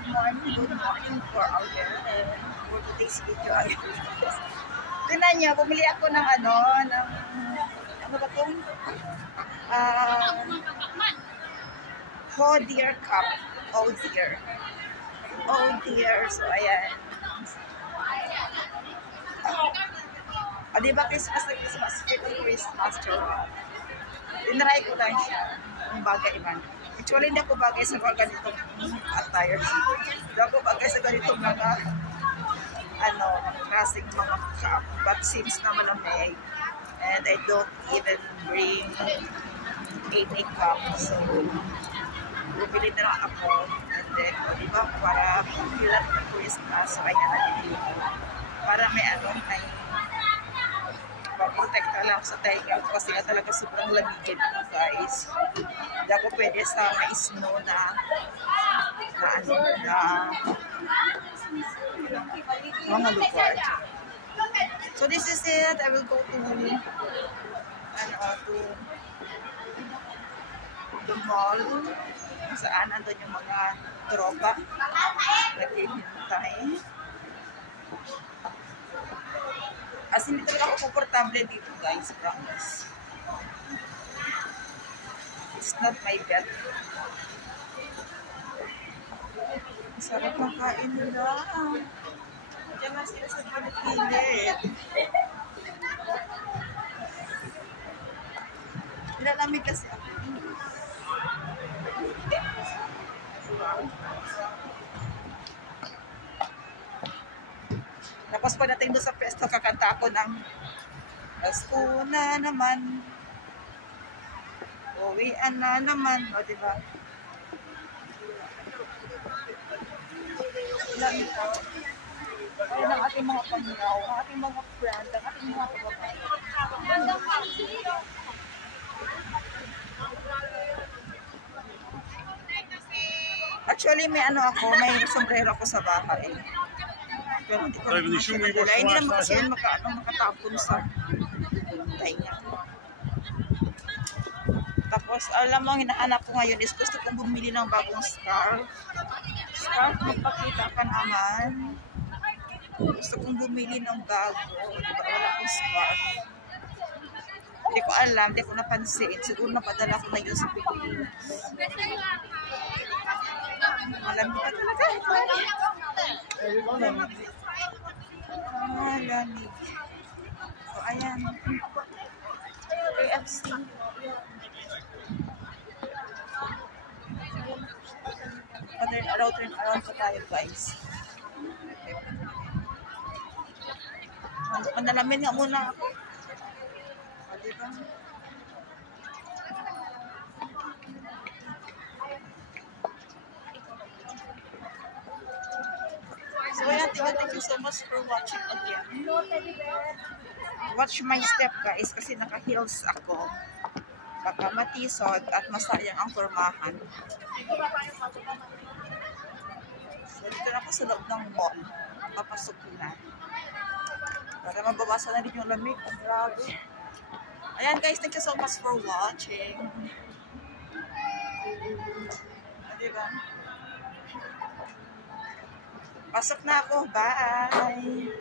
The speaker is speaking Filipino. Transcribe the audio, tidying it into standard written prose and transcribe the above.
Good morning for our for today's video. Tingnan niyo, bumili ako ng ano ba itong? Oh dear cup. Oh dear. Oh dear. So, ayan. Di ba Christmas na Christmas? Christmas chocolate. Tinry ko lang siya. Ang bagay man. Actually, hindi ako bagay sa mga ganitong attire. Hindi ako bagay sa ganitong mga klaseng mga cup. But seems naman na may. And I don't even bring any cup. So, bumili na lang ako. And then, di ba, para pilat na Christmas. So, ayan na din ko. Para may may protekta lang sa tainga kasi nga talaga sobrang lamigin ko, guys. Hindi ako pwede sa may snow na mga lugar. So this is it. I will go to the mall kung saan nandun yung mga tropa naghihintay. As hindi talaga ako komportable dito, guys, promise. It's not my bed. Sarap ng kain nila. Diyan nga sila sa gilid. Nilalamig kasi ako. Tapos pagdating doon sa pwesto, kakanta ako ng Pasko na naman. Uwian na naman. O, diba? Ilan ito? Ayun ang ating mga panyaw, ang ating mga friend, ang ating mga kababayan. Actually, may may sombrero ako sa bahay. Pero hindi ko naman hindi naman kasi yun makatapon sa tainga. Tapos, alam mo, ang hinahanap ko ngayon is gusto kong bumili ng bagong scarf. Scarf, magpakita ka naman. Gusto kong bumili ng bago. Diba, wala akong scarf. Hindi ko alam, hindi ko napansin. Siguro napadala ko na yun sa Pilipinas. Malamig ka talaga. Malamig. So, ayan. KFC. Turn around pa tayo, guys. Manalamin nga muna ako. O, diba? So, ayan, thank you so much for watching again. Watch my step, guys, kasi naka-heels ako. Baka matisod at masayang ang formahan. So, dito na ako sa loob ng mall. Papasok na. Para mababasa na rin yung lamig. Ang grabe. Ayan, guys, thank you so much for watching. Diba? Pasok na ako. Bye!